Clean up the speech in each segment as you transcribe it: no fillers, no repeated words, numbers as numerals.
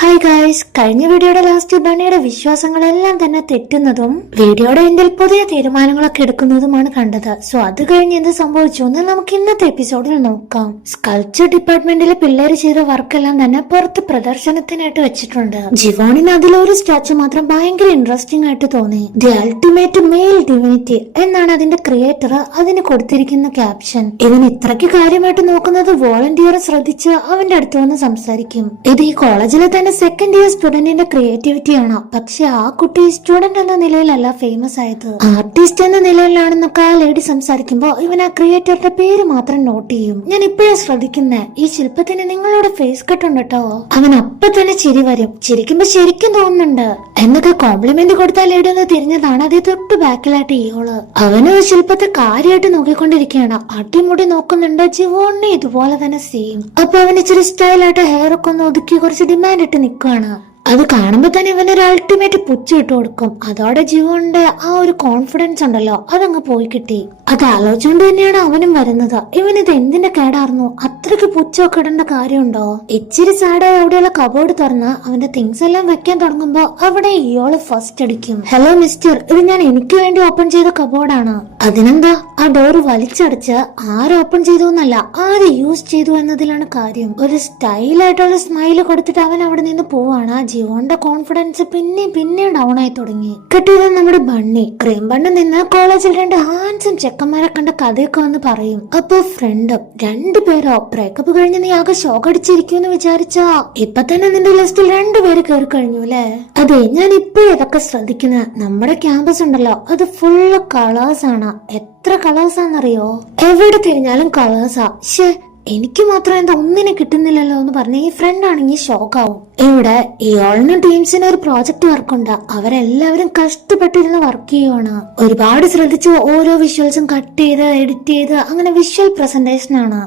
Hi guys, കഴിഞ്ഞ വീഡിയോയുടെ last ബണ്ണിയുടെ വിശ്വാസങ്ങളെല്ലാം തന്നെ തെറ്റുന്നതും വീഡിയോയുടെ എൻഡിൽ പുതിയ തീരുമാനങ്ങളൊക്കെ എടുക്കുന്നതുമാണ് കണ്ടത്. സോ അത് കഴിഞ്ഞ് എന്ത് സംഭവിച്ചു എന്ന് നമുക്ക് ഇന്നത്തെ എപ്പിസോഡിൽ നോക്കാം. സ്കൾപ്ചർ ഡിപ്പാർട്ട്മെന്റിലെ പിള്ളേര് ചെയ്ത വർക്കെല്ലാം തന്നെ പുറത്ത് പ്രദർശനത്തിനായിട്ട് വെച്ചിട്ടുണ്ട്. ജിവോണിന് അതിലൊരു സ്റ്റാച്ചു മാത്രം ഭയങ്കര ഇൻട്രസ്റ്റിംഗ് ആയിട്ട് തോന്നി. ദി അൾട്ടിമേറ്റ് മെയിൽ ഡിവിനിറ്റി എന്നാണ് അതിന്റെ ക്രിയേറ്റർ അതിന് കൊടുത്തിരിക്കുന്ന ക്യാപ്ഷൻ. ഇവൻ ഇത്രയ്ക്ക് കാര്യമായിട്ട് നോക്കുന്നത് വോളണ്ടിയറെ ശ്രദ്ധിച്ച് അവന്റെ അടുത്ത് വന്ന് സംസാരിക്കും. ഇത് ഈ കോളേജിലെ തന്നെ സെക്കൻഡ് ഇയർ സ്റ്റുഡന്റിന്റെ ക്രിയേറ്റിവിറ്റി ആണ്. പക്ഷെ ആ കുട്ടി സ്റ്റുഡന്റ് എന്ന നിലയിലല്ല ഫേമസ് ആയത്, ആർട്ടിസ്റ്റ് എന്ന നിലയിലാണെന്നൊക്കെ ആ ലേഡി സംസാരിക്കുമ്പോ ഇവൻ ആ ക്രിയേറ്ററുടെ പേര് മാത്രം നോട്ട് ചെയ്യും. ഞാൻ ഇപ്പോഴും ശ്രദ്ധിക്കുന്നേ, ഈ ശില്പത്തിന് നിങ്ങളുടെ ഫേസ് കട്ട് ഉണ്ട് കേട്ടോ. അവൻ അപ്പൊ തന്നെ ചിരി വരും, ചിരിക്കുമ്പോ ശരിക്കും തോന്നുന്നുണ്ട് എന്നൊക്കെ കോംപ്ലിമെന്റ് കൊടുത്താൽ ലേഡി ഒന്ന് തിരിഞ്ഞതാണ്. അതേ തൊട്ട് ബാക്കിലായിട്ട് ഇയോള് അവന് ശില്പത്തെ കാര്യമായിട്ട് നോക്കിക്കൊണ്ടിരിക്കുകയാണ്. അടിമുടി നോക്കുന്നുണ്ട്. ജിവോണിനെ ഇതുപോലെ തന്നെ സെയിം. അപ്പൊ അവൻ ഇച്ചിരി സ്റ്റൈലായിട്ട് ഹെയർ ഒക്കെ ഒന്ന് ഒതുക്കി കുറച്ച് ഡിമാൻഡ് ഇട്ട് നിൽക്കുകയാണ്. അത് കാണുമ്പോ തന്നെ ഇവനൊരു അൾട്ടിമേറ്റ് പുച്ഛം ഇട്ട് കൊടുക്കും. അതോടെ ജിവോണിന്റെ ആ ഒരു കോൺഫിഡൻസ് ഉണ്ടല്ലോ അതങ്ങ് പോയി കിട്ടി. അത് ആലോചിച്ചുകൊണ്ട് തന്നെയാണ് അവനും വരുന്നത്. ഇവനിത് എന്തിന്റെ കേടായിരുന്നു? അത്രയ്ക്ക് പുച്ഛമൊക്കെ ഇടേണ്ട കാര്യമുണ്ടോ? ഇച്ചിരി സാഡായി അവിടെയുള്ള കബോർഡ് തുറന്ന് അവന്റെ തിങ്സ് എല്ലാം വെക്കാൻ തുടങ്ങുമ്പോ അവിടെ ഇയോള് ഫസ്റ്റ് അടിക്കും. ഹലോ മിസ്റ്റർ, ഇത് ഞാൻ എനിക്ക് വേണ്ടി ഓപ്പൺ ചെയ്ത കബോർഡാണ്. അതിനെന്താ? ആ ഡോർ വലിച്ചടച്ച് ആര് ഓപ്പൺ ചെയ്തു എന്നല്ല, ആര് യൂസ് ചെയ്തു എന്നതിലാണ് കാര്യം. ഒരു സ്റ്റൈലായിട്ടുള്ള സ്മൈല് കൊടുത്തിട്ട് അവൻ അവിടെ നിന്ന് പോവാണ്. ജിവോന്റെ കോൺഫിഡൻസ് പിന്നെ ഡൗൺ ആയി തുടങ്ങി. കിട്ടിയത് നമ്മുടെ ബണ്ണി. ക്രീം ബണ്ണ് നിന്ന് കോളേജിൽ രണ്ട് ഹാൻസം ചെക്കന്മാരെ കണ്ട കഥയൊക്കെ വന്ന് പറയും. അപ്പൊ ഫ്രണ്ടും രണ്ടുപേരോ ബ്രേക്കപ്പ് കഴിഞ്ഞ് നീ ആകെ ഷോക്ക് അടിച്ചിരിക്കുമെന്ന് വിചാരിച്ചാ ഇപ്പൊ തന്നെ നിന്റെ ലിസ്റ്റിൽ രണ്ടുപേര് കയറി കഴിഞ്ഞു അല്ലേ? അതെ, ഞാൻ ഇപ്പോഴും ഇതൊക്കെ ശ്രദ്ധിക്കുന്നത്. നമ്മുടെ ക്യാമ്പസ് ഉണ്ടല്ലോ അത് ഫുള്ള് കളേഴ്സ് ആണ്. എത്ര കളേഴ്സ് ആണെന്നറിയോ? എവിടെ തിരിഞ്ഞാലും കളേഴ്സാ. ശേ, എനിക്ക് മാത്രം എന്താ ഒന്നിനെ കിട്ടുന്നില്ലല്ലോ എന്ന് പറഞ്ഞ ഈ ഫ്രണ്ട് ആണെങ്കിൽ ഷോക്കാവും. ഇവിടെ ഇയോളിനും ടീംസിനും ഒരു പ്രോജക്ട് വർക്കുണ്ട്. അവരെല്ലാവരും കഷ്ടപ്പെട്ടിരുന്ന് വർക്ക് ചെയ്യുവാണ്. ഒരുപാട് ശ്രദ്ധിച്ച് ഓരോ വിഷ്വൽസും കട്ട് ചെയ്ത് എഡിറ്റ് ചെയ്ത് അങ്ങനെ വിഷ്വൽ പ്രസന്റേഷൻ ആണ്.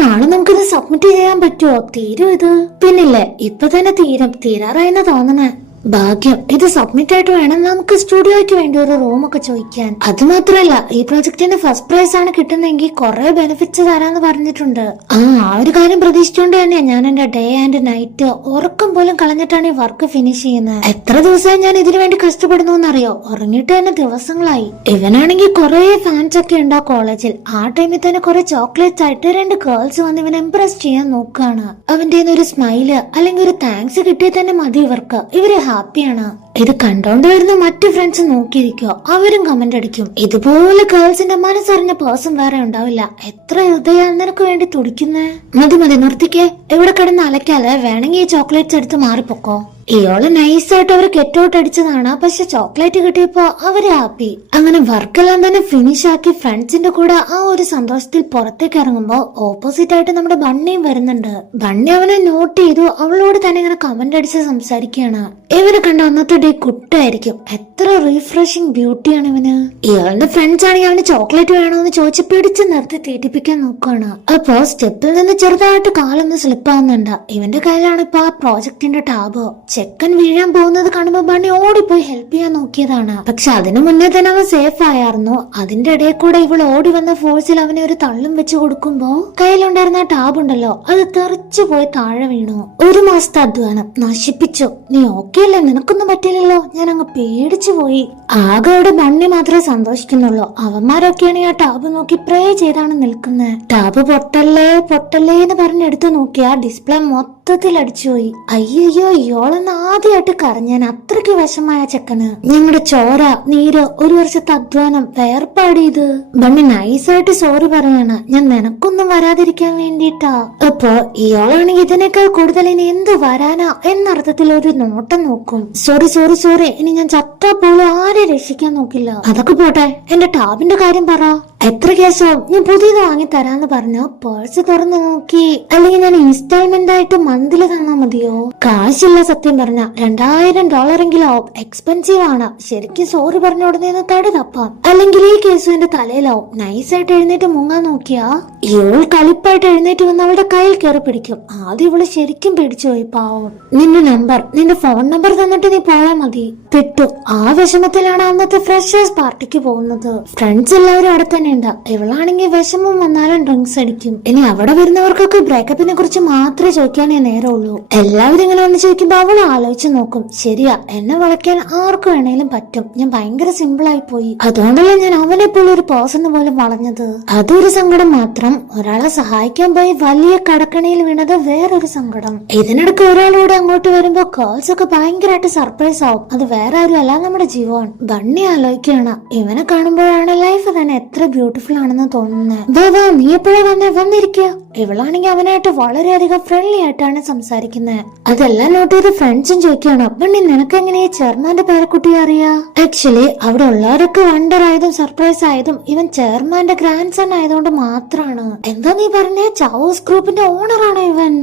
നാളെ നമുക്കിത് സബ്മിറ്റ് ചെയ്യാൻ പറ്റുമോ? തീരും ഇത്? പിന്നില്ലേ, ഇപ്പൊ തന്നെ തീരാറായെന്ന് തോന്നണേ. ഭാഗ്യം, ഇത് സബ്മിറ്റ് ആയിട്ട് വേണം നമുക്ക് സ്റ്റുഡിയോയ്ക്ക് വേണ്ടി ഒരു റൂം ഒക്കെ ചോദിക്കാൻ. അത് മാത്രല്ല, ഈ പ്രൊജക്ടിന് ഫസ്റ്റ് പ്രൈസ് ആണ് കിട്ടുന്നെങ്കിൽ കുറെ ബെനിഫിറ്റ്സ് തരാന്ന് പറഞ്ഞിട്ടുണ്ട്. ആ ഒരു കാര്യം പ്രതീക്ഷിച്ചുകൊണ്ട് തന്നെ ഞാൻ എന്റെ ഡേ ആൻഡ് നൈറ്റ് ഉറക്കം പോലും കളഞ്ഞിട്ടാണ് ഈ വർക്ക് ഫിനിഷ് ചെയ്യുന്നത്. എത്ര ദിവസമായി ഞാൻ ഇതിനു വേണ്ടി കഷ്ടപ്പെടുന്നു എന്നറിയോ? ഉറങ്ങിയിട്ട് തന്നെ ദിവസങ്ങളായി. ഇവനാണെങ്കിൽ കുറെ ഫാൻസ് ഒക്കെ ഉണ്ട് ആ കോളേജിൽ. ആ ടൈമിൽ തന്നെ കുറെ ചോക്ലേറ്റ്സ് ആയിട്ട് രണ്ട് ഗേൾസ് വന്ന് ഇവനെ ഇംപ്രസ് ചെയ്യാൻ നോക്കുകയാണ്. അവന്റെ ഒരു സ്മൈല് അല്ലെങ്കിൽ ഒരു താങ്ക്സ് കിട്ടിയാൽ തന്നെ മതി ഇവർക്ക്. ഇവര് ഹാപ്പിയാണ്. ഇത് കണ്ടോണ്ട് വരുന്ന മറ്റു ഫ്രണ്ട്സ് നോക്കിയിരിക്കോ, അവരും കമന്റ് അടിക്കും. ഇതുപോലെ ഗേൾസിന്റെ മനസ്സറിഞ്ഞ പേഴ്സൺ വേറെ ഉണ്ടാവില്ല. എത്ര ഹൃദയം നിനക്ക് വേണ്ടി തുടിക്കുന്നേ. മതി നിർത്തിക്കേ, എവിടെ കിടന്ന് അലക്കാതെ വേണമെങ്കിൽ ഈ ചോക്ലേറ്റ്സ് എടുത്ത് മാറിപ്പോക്കോ. ഇയോള് നൈസായിട്ട് അവര് ഗെറ്റ് ഔട്ട് അടിച്ചതാണ്. പക്ഷെ ചോക്ലേറ്റ് കിട്ടിയപ്പോ അവര് ഹാപ്പി. അങ്ങനെ വർക്കെല്ലാം തന്നെ ഫിനിഷ് ആക്കി ഫ്രണ്ട്സിന്റെ കൂടെ ആ ഒരു സന്തോഷത്തിൽ പുറത്തേക്ക് ഇറങ്ങുമ്പോ ഓപ്പോസിറ്റ് ആയിട്ട് നമ്മുടെ ബണ്ണിയും വരുന്നുണ്ട്. ബണ്ണി അവനെ നോട്ട് ചെയ്തു. അവളോട് തന്നെ ഇങ്ങനെ കമന്റ് അടിച്ച് സംസാരിക്കുകയാണ്. ഇവന് കണ്ട അന്നത്തെ ഡേ കുട്ടായിരിക്കും. എത്ര റീഫ്രഷിംഗ് ബ്യൂട്ടിയാണ് ഇവന്. ഇയാളുടെ ഫ്രണ്ട്സ് ആണെങ്കിൽ അവന് ചോക്ലേറ്റ് വേണോന്ന് ചോദിച്ച് പിടിച്ച് നിർത്തി തീറ്റിപ്പിക്കാൻ നോക്കുകയാണ്. അപ്പൊ സ്റ്റെപ്പിൽ നിന്ന് ചെറുതായിട്ട് കാലൊന്ന് സ്ലിപ്പ് ആവുന്നുണ്ട്. ഇവന്റെ കയ്യിലാണ് ഇപ്പൊ ആ പ്രോജക്ടിന്റെ ടാബ്. ചെക്കൻ വീഴാൻ പോകുന്നത് കാണുമ്പോ ബണ്ണി ഓടിപ്പോയി ഹെൽപ്പ് ചെയ്യാൻ നോക്കിയതാണ്. പക്ഷെ അതിനു മുന്നേ തന്നെ അവൻ സേഫ് ആയിരുന്നു. അതിന്റെ ഇടയിൽ കൂടെ ഇവൾ ഓടി വന്ന ഫോഴ്സിൽ അവനെ ഒരു തള്ളും വെച്ച് കൊടുക്കുമ്പോ കയ്യിലുണ്ടായിരുന്ന ആ ടാബ് ഉണ്ടല്ലോ അത് തെറിച്ചു പോയി താഴെ വീണു. ഒരു മാസത്തെ അധ്വാനം നശിപ്പിച്ചു. നീ ഓക്കെ അല്ലേ? നിനക്കൊന്നും പറ്റില്ലല്ലോ? ഞാൻ അങ്ങ് പേടിച്ചു പോയി. ആകെ അവിടെ ബണ്ണി മാത്രമേ സന്തോഷിക്കുന്നുള്ളൂ. അവന്മാരൊക്കെയാണെങ്കിൽ ആ ടാബ് നോക്കി പ്രേ ചെയ്താണ് നിൽക്കുന്നത്. ടാബ് പൊട്ടല്ലേ എന്ന് പറഞ്ഞെടുത്ത് നോക്കിയാ ഡിസ്പ്ലേ മൊത്തത്തിൽ അടിച്ചുപോയി. അയ്യോ, ഇയോളെന്ന് ആദ്യമായിട്ട് കരഞ്ഞാൻ. അത്രയ്ക്ക് വിഷമായ ചെക്കന്. ഞങ്ങളുടെ ചോര നീര് ഒരു വർഷത്തെ അധ്വാനം വേർപാടിയത്. ബണ്ണി നൈസായിട്ട് സോറി പറയാണ്. ഞാൻ നിനക്കൊന്നും വരാതിരിക്കാൻ വേണ്ടിട്ടാ. അപ്പൊ ഇയാളാണെങ്കിൽ ഇതിനേക്കാൾ കൂടുതൽ ഇനി എന്ത് വരാനാ എന്നർത്ഥത്തിൽ ഒരു നോട്ടം നോക്കും. സോറി, ഇനി ഞാൻ ചത്താ പോലും ആരെ രക്ഷിക്കാൻ നോക്കില്ല. അതൊക്കെ പോട്ടെ, എന്റെ ടാബിന്റെ കാര്യം പറ. എത്ര ക്യാഷാവും? ഞാൻ പുതിയത് വാങ്ങി തരാന്ന് പറഞ്ഞു പേഴ്സ് തുറന്നു നോക്കി. അല്ലെങ്കിൽ ഞാൻ ഇൻസ്റ്റാൾമെന്റ് ആയിട്ട് മന്തില് തന്നാ മതിയോ? കാശില്ല സത്യം പറഞ്ഞ. $2000 ആവും. എക്സ്പെൻസീവ് ആണ്. ശരിക്കും സോറി പറഞ്ഞ ഉടനെ തടി തപ്പാം. അല്ലെങ്കിൽ ഈ കേസ് എന്റെ തലയിലാവും. നൈസായിട്ട് എഴുന്നേറ്റ് മുങ്ങാൻ നോക്കിയാ ഇവൾ കളിപ്പായിട്ട് എഴുന്നേറ്റ് വന്ന് അവളുടെ കയ്യിൽ കയറി പിടിക്കും. ആദ്യം ഇവള് ശരിക്കും പേടിച്ചുപോയി. പാവം. നിന്റെ ഫോൺ നമ്പർ തന്നിട്ട് നീ പോയാ മതി. പെട്ടു. ആ വിഷമത്തിലാണ് അന്നത്തെ ഫ്രഷേഴ്സ് പാർട്ടിക്ക് പോകുന്നത്. ഫ്രണ്ട്സ് എല്ലാവരും അവിടെ തന്നെ തന്നെയുണ്ട്. ഇവളാണെങ്കിൽ വിഷമം വന്നാലും ഡ്രിങ്ക്സ് അടിക്കും. ഇനി അവിടെ വരുന്നവർക്കൊക്കെ ബ്രേക്കപ്പിനെ കുറിച്ച് മാത്രമേ ചോദിക്കാനേ നേരമുള്ളൂ. എല്ലാവരും ഇങ്ങനെ വന്ന് ചോദിക്കുമ്പോ അവൾ ആലോചിച്ച് നോക്കും, ശരിയാ, എന്നെ വളയ്ക്കാൻ ആർക്ക് വേണേലും പറ്റും, ഞാൻ ഭയങ്കര സിമ്പിൾ ആയി പോയി, അതുകൊണ്ടല്ല ഞാൻ അവനെ പോലെ ഒരു പേഴ്സണ് പോലും വളഞ്ഞത്. അതൊരു സങ്കടം മാത്രം. ഒരാളെ സഹായിക്കാൻ പോയി വലിയ കടക്കണിയിൽ വീണത് വേറൊരു സങ്കടം. ഇതിനിടയ്ക്ക് ഒരാളോട് അങ്ങോട്ട് വരുമ്പോ ഗേൾസ് ഒക്കെ ഭയങ്കരമായിട്ട് സർപ്രൈസ് ആവും. അത് വേറെ ആരും അല്ല, നമ്മുടെ ജീവൻ. ബണ്ണി ആലോചിക്കുകയാണ്, ഇവനെ കാണുമ്പോഴാണ് ലൈഫ് തന്നെ എത്ര ബ്യൂട്ടിഫുൾ ആണെന്ന് തോന്നുന്നത്. വാ നീ എപ്പോഴാ വന്നിരിക്കുക. ഇവളാണെങ്കിൽ അവനായിട്ട് വളരെയധികം ഫ്രണ്ട്ലി ആയിട്ടാണ് സംസാരിക്കുന്നത്. അതെല്ലാം നോട്ട് ചെയ്ത് ഫ്രണ്ട്സും ചോദിക്കുകയാണ്, ബണ്ണി നിനക്ക് എങ്ങനെയാ ചെയർമാന്റെ പേരക്കുട്ടിയെ അറിയാ? ആക്ച്വലി അവിടെ ഉള്ളവരൊക്കെ വണ്ടർ ആയതും സർപ്രൈസ് ആയതും ഇവൻ ചെയർമാന്റെ ഗ്രാൻഡ് സൺ ആയതുകൊണ്ട് മാത്രാണ്. എന്താ നീ പറഞ്ഞേ? ചാവോസ് ഗ്രൂപ്പിന്റെ ഓണറാണോ ഇവൻ?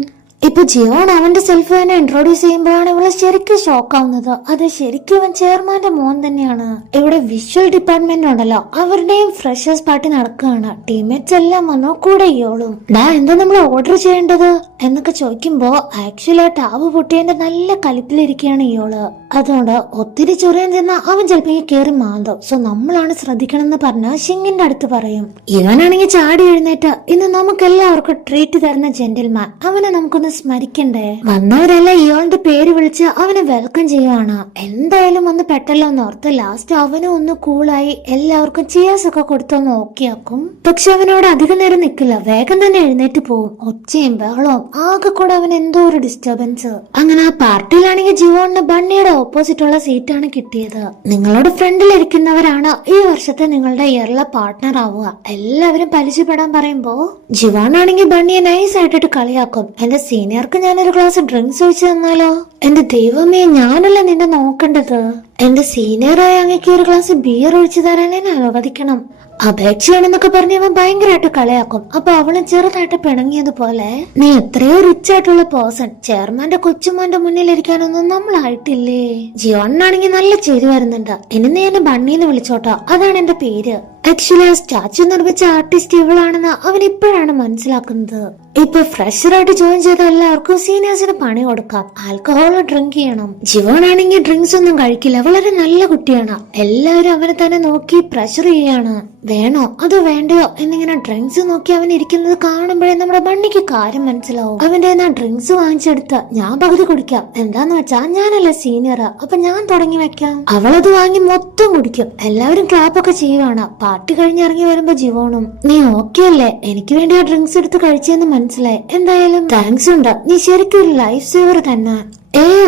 ഇപ്പൊ ജിയോൺ അവന്റെ സെൽഫ് തന്നെ ഇൻട്രോഡ്യൂസ് ചെയ്യുമ്പോഴാണ് ഇവള് ശരിക്കും ഷോക്ക് ആവുന്നത്. അത് ശരിക്കും ഇവൻ ചെയർമാന്റെ മോൻ തന്നെയാണ്. ഇവിടെ വിഷ്വൽ ഡിപ്പാർട്ട്മെന്റ് ഉണ്ടല്ലോ, അവരുടെയും ഫ്രഷേഴ്സ് പാർട്ടി നടക്കുകയാണ്. ടീംമേറ്റ്സ് എല്ലാം വന്നോ, കൂടെ ഇയോളും. എന്താ നമ്മൾ ഓർഡർ ചെയ്യേണ്ടത് എന്നൊക്കെ ചോദിക്കുമ്പോ ആക്ച്വലി ആ ടാവ് പൊട്ടിയതിന്റെ നല്ല കലിപ്പിലിരിക്കുകയാണ് ഇയോള്. അതുകൊണ്ട് ഒത്തിരി ചൊറിയാൻ ചെന്ന അവൻ ചിലപ്പോ കേറി മാന്തോ. സോ നമ്മളാണ് ശ്രദ്ധിക്കണം എന്ന് പറഞ്ഞ ഷിങ്ങിന്റെ അടുത്ത് പറയും. ഇവനാണെങ്കിൽ ചാടി എഴുന്നേറ്റ്, ഇന്ന് നമുക്ക് എല്ലാവർക്കും ട്രീറ്റ് തരുന്ന ജെന്റിൽമാൻ, അവനെ നമുക്കൊന്ന് സ്മരിക്കണ്ടേ. വന്നവരെല്ലാം ഇയാളുടെ പേര് വിളിച്ച് അവനെ വെൽക്കം ചെയ്യുവാണ്. എന്തായാലും വന്ന് പെട്ടല്ലോ എന്ന് ഓർത്ത് ലാസ്റ്റ് അവനും ഒന്ന് കൂളായി എല്ലാവർക്കും ചിയേഴ്സ് ഒക്കെ കൊടുത്തൊന്ന് ഓക്കെ ആക്കും. പക്ഷെ അവനോട് അധികം നേരം നിൽക്കില്ല, വേഗം തന്നെ എഴുന്നേറ്റ് പോവും. ഒച്ചയും ബഹളവും ആകെ കൂടെ അവൻ എന്തോ ഒരു ഡിസ്റ്റർബൻസ്. അങ്ങനെ ആ പാർട്ടിയിലാണെങ്കിൽ ജിയോണിന് ബണ്ണിയുടെ ഓപ്പോസിറ്റ് ഉള്ള സീറ്റാണ് കിട്ടിയത്. നിങ്ങളുടെ ഫ്രണ്ടിലിരിക്കുന്നവരാണ് ഈ വർഷത്തെ നിങ്ങളുടെ ഇയറിലെ പാർട്ട്ണർ ആവുക. എല്ലാവരും പരിചയപ്പെടാൻ പറയുമ്പോ ജിവാണാണെങ്കിൽ ബണ്ണിയെ നൈസ് ആയിട്ടിട്ട് കളിയാക്കും. എന്റെ സീനിയർക്ക് ഞാനൊരു ഗ്ലാസ് ഡ്രിങ്ക്സ് ഒഴിച്ചു തന്നാലോ? എന്റെ ദൈവമേ, ഞാനല്ല നിന്നെ നോക്കേണ്ടത്. എന്റെ സീനിയറായ അങ്ങക്ക് ഒരു ഗ്ലാസ് ബിയർ ഒഴിച്ചു തരാൻ എന്നെ അനുവദിക്കണം. അപേക്ഷയാണെന്നൊക്കെ പറഞ്ഞ് അവൻ ഭയങ്കരമായിട്ട് കളിയാക്കും. അപ്പൊ അവള് ചെറുതായിട്ട് പിണങ്ങിയതുപോലെ, നീ എത്രയോ റിച്ച് ആയിട്ടുള്ള പേഴ്സൺ, ചെയർമാന്റെ കൊച്ചുമോന്റെ മുന്നിലിരിക്കാനൊന്നും നമ്മളായിട്ടില്ലേ? ജിയോണ്ണാണെങ്കിൽ നല്ല ചിരി വരുന്നുണ്ട്. ഇനി നീ എന്നെ ബണ്ണിന്ന് വിളിച്ചോട്ടോ, അതാണ് എന്റെ പേര്. ആക്ച്വലി ആ സ്റ്റാച്ചു നിർമ്മിച്ച ആർട്ടിസ്റ്റ് ഇവളാണെന്ന് അവൻ ഇപ്പോഴാണ് മനസ്സിലാക്കുന്നത്. ഇപ്പൊ ഫ്രഷറായിട്ട് ജോയിൻ ചെയ്ത എല്ലാവർക്കും സീനിയേഴ്സിന് പണി കൊടുക്കാം, ആൽക്കഹോൾ ഡ്രിങ്ക് ചെയ്യണം. ജിവോണാണെങ്കിൽ ഡ്രിങ്ക്സ് ഒന്നും കഴിക്കില്ല, വളരെ നല്ല കുട്ടിയാണ്. എല്ലാവരും അവനെ തന്നെ നോക്കി പ്രഷർ ചെയ്യാണ്. വേണോ അതോ വേണ്ടയോ എന്നിങ്ങനെ ഡ്രിങ്ക്സ് നോക്കി അവൻ ഇരിക്കുന്നത് കാണുമ്പോഴേ നമ്മുടെ ബണ്ണിക്ക് കാര്യം മനസ്സിലാവും. അവന്റെ ഡ്രിങ്ക്സ് വാങ്ങിച്ചെടുത്ത് ഞാൻ പകുതി കുടിക്കാം, എന്താന്ന് വെച്ചാ ഞാനല്ല സീനിയർ, അപ്പൊ ഞാൻ തുടങ്ങി വെക്കാം. അവളത് വാങ്ങി മൊത്തം കുടിക്കും. എല്ലാവരും ക്ലാപ്പ് ഒക്കെ ചെയ്യുവാണ്. പാർട്ടി കഴിഞ്ഞിറങ്ങി വരുമ്പോ ജിവോണും, നീ ഓക്കെ അല്ലേ? എനിക്ക് വേണ്ടി ആ ഡ്രിങ്ക്സ് എടുത്ത് കഴിച്ചെന്ന് മനസ്സിലായി, എന്തായാലും താങ്ക്സ് ഉണ്ട്, നീ ശരിക്കും ഒരു ലൈഫ് സേവർ തന്നെ.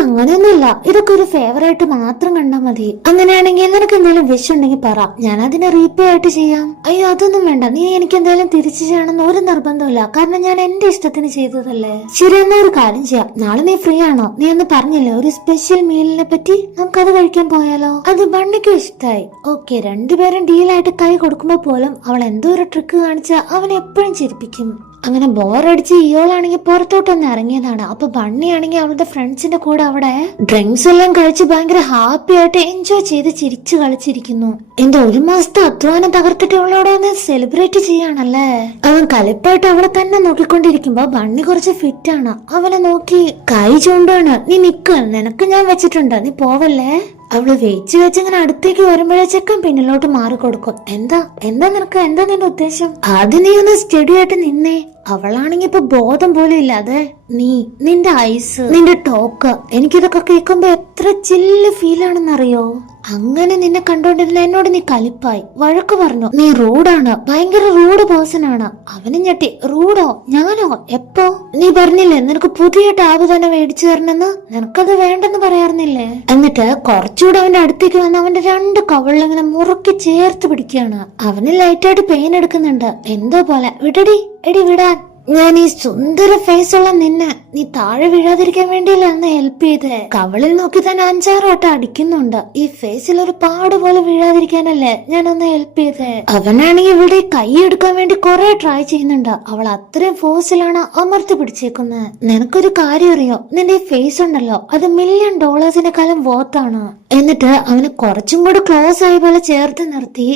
അങ്ങനെയൊന്നുമില്ല, ഇതൊക്കെ ഒരു ഫേവറായിട്ട് മാത്രം കണ്ടാ മതി. അങ്ങനെയാണെങ്കിൽ നിനക്ക് എന്തെങ്കിലും വിഷ് ഉണ്ടെങ്കിൽ പറ, ഞാൻ അതിനെ റീപേ ആയിട്ട് ചെയ്യാം. അയ്യോ അതൊന്നും വേണ്ട, നീ എനിക്ക് എന്തെങ്കിലും തിരിച്ചു ചെയ്യണമെന്ന് ഒരു നിർബന്ധമില്ല, കാരണം ഞാൻ എന്റെ ഇഷ്ടത്തിന് ചെയ്തതല്ലേ. ശരി, എന്നാ ഒരു കാര്യം ചെയ്യാം, നാളെ നീ ഫ്രീ ആണോ? നീ ഒന്ന് പറഞ്ഞില്ലേ ഒരു സ്പെഷ്യൽ മീലിനെ പറ്റി, നമുക്കത് കഴിക്കാൻ പോയാലോ? അത് ബണ്ണിക്കും ഇഷ്ടായി. ഓക്കെ, രണ്ടുപേരും ഡീലായിട്ട് കൈ കൊടുക്കുമ്പോ പോലും അവൾ എന്തോ ഒരു ട്രിക്ക് കാണിച്ച അവനെ എപ്പോഴും ചിരിപ്പിക്കും. അങ്ങനെ ബോറടിച്ച് ഇയോളാണെങ്കിൽ പുറത്തോട്ടൊന്ന് ഇറങ്ങിയതാണ്. അപ്പൊ ബണ്ണിയാണെങ്കിൽ അവളുടെ ഫ്രണ്ട്സിന്റെ കൂടെ അവിടെ ഡ്രിങ്ക്സ് എല്ലാം കഴിച്ച് ഭയങ്കര ഹാപ്പി ആയിട്ട് എൻജോയ് ചെയ്ത് ചിരിച്ചു കളിച്ചിരിക്കുന്നു. എന്റെ ഒരു മാസത്തെ അധ്വാനം തകർത്തിട്ട് അവളോട് ഒന്ന് സെലിബ്രേറ്റ് ചെയ്യാണല്ലേ. അവൻ കളിപ്പായിട്ട് അവളെ തന്നെ നോക്കിക്കൊണ്ടിരിക്കുമ്പോ ബണ്ണി കുറച്ച് ഫിറ്റ് ആണ്. അവനെ നോക്കി കൈ ചൂണ്ടാണ്, നീ നിക്ക്, നിനക്ക് ഞാൻ വെച്ചിട്ടുണ്ട്, നീ പോവല്ലേ. അവള് വെച്ചിങ്ങനെ അടുത്തേക്ക് വരുമ്പോഴേ ചെക്കൻ പിന്നിലോട്ട് മാറിക്കൊടുക്കും. എന്താ നിനക്ക്, എന്താ നിന്റെ ഉദ്ദേശം? ആദ്യം നീ ഒന്ന് സ്റ്റഡി ആയിട്ട് നിന്നേ. അവളാണെങ്കി ഇപ്പൊ ബോധം പോലും ഇല്ലാതെ, നിന്റെ ഐസ്, നിന്റെ ടോക്ക്, എനിക്കിതൊക്കെ കേൾക്കുമ്പോ എത്ര ചില്ല് ഫീൽ ആണെന്നറിയോ? അങ്ങനെ നിന്നെ കണ്ടോണ്ടിരുന്ന എന്നോട് നീ കലിപ്പായി, വഴക്ക് പറഞ്ഞു, നീ റൂഡാണ്, ഭയങ്കര റൂഡ് പേഴ്സൺ ആണ്. അവന് ഞെട്ടി, റൂഡോ? ഞാനോ? എപ്പോ? നീ പറഞ്ഞില്ലേ നിനക്ക് പുതിയ ടാബ് തന്നെ മേടിച്ചു തരണമെന്ന്, നിനക്കത് വേണ്ടെന്ന് പറയാറുന്നില്ലേ? എന്നിട്ട് കുറച്ചുകൂടെ അവന്റെ അടുത്തേക്ക് വന്ന് അവന്റെ രണ്ട് കവിളിലിങ്ങനെ മുറുക്കി ചേർത്ത് പിടിക്കുകയാണ്. അവന് ലൈറ്റായിട്ട് പെയിൻ എടുക്കുന്നുണ്ട്, എന്തോ പോലെ. വിടടി, എടി വിടാൻ. ഞാൻ ഈ സുന്ദര ഫേസ് ഉള്ള നിന്നെ നീ താഴെ വീഴാതിരിക്കാൻ വേണ്ടിയല്ല അന്ന് ഹെൽപ്പ് ചെയ്തേ. കവളിൽ നോക്കി തന്നെ 5-6 വട്ടം അടിക്കുന്നുണ്ട്. ഈ ഫേസിൽ ഒരു പാട് പോലെ വീഴാതിരിക്കാനല്ലേ ഞാനൊന്ന് ഹെൽപ്പ് ചെയ്തേ. അവനാണെങ്കിൽ ഇവിടെ കൈ എടുക്കാൻ വേണ്ടി കുറെ ട്രൈ ചെയ്യുന്നുണ്ട്. അവൾ അത്രയും ഫോഴ്സിലാണ് അമർത്തി പിടിച്ചേക്കുന്നത്. നിനക്കൊരു കാര്യം അറിയോ? നിന്റെ ഈ ഫേസ് ഉണ്ടല്ലോ, അത് $1 മില്യൺ വർത്ത് ആണ്. എന്നിട്ട് അവന് കുറച്ചും കൂടെ ക്ലോസ് ആയ പോലെ ചേർത്ത് നിർത്തി,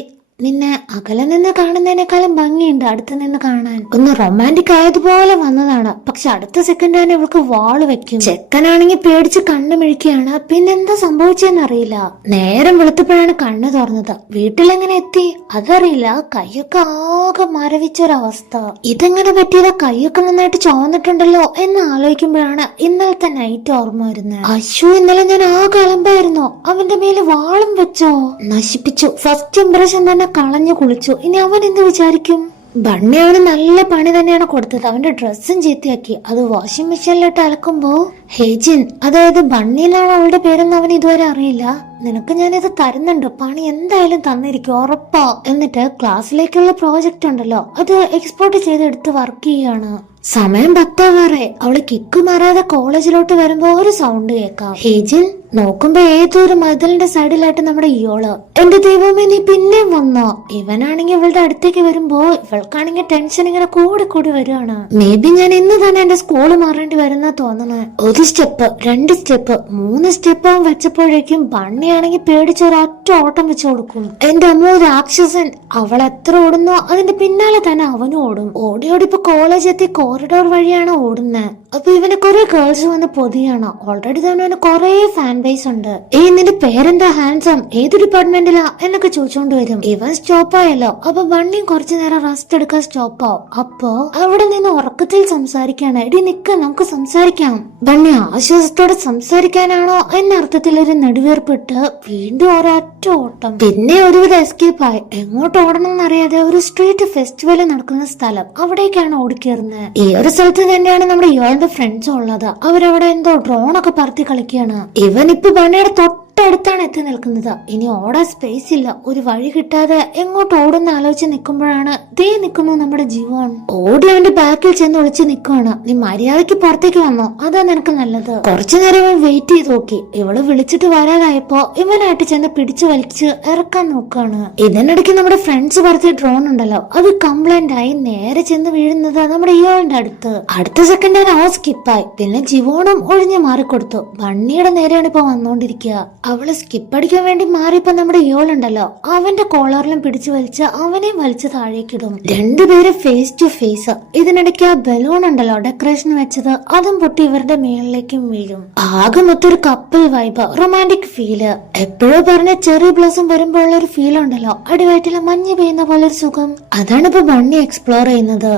നിന്നെ അകലെ നിന്ന് കാണുന്നതിനേക്കാളും ഭംഗിയുണ്ട് അടുത്ത് നിന്ന് കാണാൻ. ഒന്ന് റൊമാൻറ്റിക് ആയതുപോലെ വന്നതാണ്, പക്ഷെ അടുത്ത സെക്കൻഡ് തന്നെ ഇവൾക്ക് വാള് വെക്കും. ചെക്കനാണെങ്കിൽ പേടിച്ച് കണ്ണു മിഴിക്കുകയാണ്. പിന്നെന്താ സംഭവിച്ചെന്നറിയില്ല. നേരം വെളുത്തപ്പോഴാണ് കണ്ണു തുറന്നത്. വീട്ടിലെങ്ങനെ എത്തി അതറിയില്ല. കൈയൊക്കെ ആകെ മരവിച്ചൊരവസ്ഥ. ഇതെങ്ങനെ പറ്റിയതാ? കൈയൊക്കെ നന്നായിട്ട് ചോന്നിട്ടുണ്ടല്ലോ എന്ന് ആലോചിക്കുമ്പോഴാണ് ഇന്നലത്തെ നൈറ്റ് ഓർമ്മ വരുന്നത്. അശു, ഇന്നലെ ഞാൻ ആകെ അലമ്പായിരുന്നു. അവന്റെ മേല് വാളും വെച്ചോ? നശിപ്പിച്ചു. ഫസ്റ്റ് ഇംപ്രഷൻ തന്നെ കളഞ്ഞു കുളിച്ചു. ഇനി അവൻ എന്ത് വിചാരിക്കും? ബണ്ണി അവന് നല്ല പണി തന്നെയാണ് കൊടുത്തത്. അവന്റെ ഡ്രസ്സും ചീത്തയാക്കി. അത് വാഷിംഗ് മെഷീനിലിട്ട് അലക്കുമ്പോ ഹേജിൻ, അതായത് ബണ്ണിയിലാണ് അവളുടെ പേരെന്ന് അവൻ ഇതുവരെ അറിയില്ല. നിനക്ക് ഞാനിത് തരുന്നുണ്ട്, പണി എന്തായാലും തന്നിരിക്കും ഉറപ്പാ. എന്നിട്ട് ക്ലാസ്സിലേക്കുള്ള പ്രോജക്റ്റ് ഉണ്ടല്ലോ, അത് എക്സ്പോർട്ട് ചെയ്തെടുത്ത് വർക്ക് ചെയ്യാണ്. സമയം 10 അവള് കിക്ക് മാറാതെ കോളേജിലോട്ട് വരുമ്പോ ഒരു സൗണ്ട് കേൾക്കാം. ഹേജിൻ നോക്കുമ്പോ ഏതൊരു മതിലിന്റെ സൈഡിലായിട്ട് നമ്മുടെ ഇയോള്. എന്റെ ദൈവമേ, നീ പിന്നെയും വന്നോ? ഇവനാണെങ്കിൽ ഇവളുടെ അടുത്തേക്ക് വരുമ്പോ ഇവൾക്കാണെങ്കിൽ ടെൻഷൻ ഇങ്ങനെ കൂടി കൂടി വരുവാണ്. മേ ബി ഞാൻ ഇന്ന് തന്നെ എന്റെ സ്കൂള് മാറേണ്ടി വരുന്ന തോന്നുന്നത്. 1 സ്റ്റെപ്പ് 2 സ്റ്റെപ്പ് 3 സ്റ്റെപ്പ് അവൻ വെച്ചപ്പോഴേക്കും ബണ്ണിയാണെങ്കിൽ പേടിച്ച് ഒരൊറ്റ ഓട്ടം വെച്ച് കൊടുക്കും. എന്റെ അമ്മ രാക്ഷസൻ. അവൾ എത്ര ഓടുന്നോ അതിന്റെ പിന്നാലെ തന്നെ അവനും ഓടും. ഓടി ഓടി ഇപ്പൊ കോളേജ് എത്തി കോറിഡോർ വഴിയാണ് ഓടുന്നത്. അപ്പൊ ഇവന് കുറെ ഗേൾസ് വന്ന് പൊതിയാണ്. ഓൾറെഡി തന്നെ അവന് കുറെ ഫാൻ ബേസ് ഉണ്ട്. നിന്റെ പേരെന്താ ഹാൻസം, ഏത് ഡിപ്പാർട്ട്മെന്റിലാ എന്നൊക്കെ ചോദിച്ചോണ്ട് വരും. ഇവൻ സ്റ്റോപ്പ് ആയല്ലോ. അപ്പൊ ബണ്ണിയും കുറച്ചു നേരം റെസ്റ്റ് എടുക്കാൻ സ്റ്റോപ്പ് ആവും. അപ്പൊ അവിടെ നിന്ന് ഉറക്കത്തിൽ സംസാരിക്കാണ്. എടി നിക്ക, നമുക്ക് സംസാരിക്കാം. ബണ്ണി ആശ്വാസത്തോടെ സംസാരിക്കാനാണോ എന്ന അർത്ഥത്തിൽ ഒരു നെടുവേർപ്പിട്ട് വീണ്ടും ഒരൊറ്റ ഓട്ടം. പിന്നെ ഒരുവിധ എസ്കേപ്പ് ആയി. എങ്ങോട്ട് ഓടണം എന്നറിയാതെ ഒരു സ്ട്രീറ്റ് ഫെസ്റ്റിവൽ നടക്കുന്ന സ്ഥലം, അവിടേക്കാണ് ഓടിക്കേറുന്നത്. ഈ ഒരു സ്ഥലത്ത് തന്നെയാണ് നമ്മുടെ ഇയാളുടെ ഫ്രണ്ട്സും ഉള്ളത്. അവരവിടെ എന്തോ ഡ്രോണൊക്കെ പറത്തി കളിക്കുകയാണ്. ഇവൻ ഇപ്പൊ ബണ്ണിയുടെ തൊട്ടടുത്താണ് എത്തി നിൽക്കുന്നത്. ഇനി ഓടാൻ സ്പേസ് ഇല്ല. ഒരു വഴി കിട്ടാതെ എങ്ങോട്ട് ഓടുന്ന ആലോചിച്ച് നിൽക്കുമ്പോഴാണ് ദേ നിൽക്കുന്നു നമ്മുടെ ജീവൻ. ഓടി അവന്റെ ബാക്കിൽ ചെന്ന് ഒളിച്ച് നിൽക്കുവാണ്. നീ മര്യാദക്ക് പുറത്തേക്ക് വന്നോ, അതാ നിനക്ക് നല്ലത്. കുറച്ചു നേരം ഇവൻ വെയിറ്റ് ചെയ്ത് നോക്കി. ഇവള് വിളിച്ചിട്ട് വരാതായപ്പോ ഇവനായിട്ട് ചെന്ന് പിടിച്ചു വലിച്ച് ഇറക്കാൻ നോക്കാണ്. ഇതിനിടയ്ക്ക് നമ്മുടെ ഫ്രണ്ട്സ് പറത്തിയ ഡ്രോൺ ഉണ്ടല്ലോ, അത് കംപ്ലൈന്റ് ആയി നേരെ ചെന്ന് വീഴുന്നത് നമ്മുടെ ഇയാളുടെ അടുത്ത്. അടുത്ത സെക്കൻഡ് അവൻ സ്കിപ്പായി. പിന്നെ ജീവോണും ഒഴിഞ്ഞു മാറിക്കൊടുത്തു. ബണ്ണിയുടെ നേരെയാണ് ഇപ്പൊ വന്നോണ്ടിരിക്കുക. അവള് സ്കിപ്പ് അടിക്കാൻ വേണ്ടി മാറിയപ്പോ നമ്മുടെ ഇയോളുണ്ടല്ലോ, അവന്റെ കോളറിലും പിടിച്ചു വലിച്ച് അവനെ വലിച്ച് താഴേക്കിടും. രണ്ടുപേരും ഫേസ് ടു ഫേസ്. ഇതിനിടയ്ക്ക് ആ ബലൂൺ ഉണ്ടല്ലോ ഡെക്കറേഷൻ വെച്ചത്, അതും പൊട്ടി ഇവരുടെ മേളിലേക്കും വീഴും. ആകെ മൊത്തൊരു കപ്പിൾ വൈബ്, റൊമാൻറ്റിക് ഫീല്. എപ്പോഴോ പറഞ്ഞ ചെറിയ ബ്ലസം വരുമ്പോഴുള്ള ഒരു ഫീൽ ഉണ്ടല്ലോ, അടിവയറ്റില് മഞ്ഞ് പെയ്യുന്ന പോലെ ഒരു സുഖം. അതാണ് ഇപ്പൊ ബണ്ണി എക്സ്പ്ലോർ ചെയ്യുന്നത്.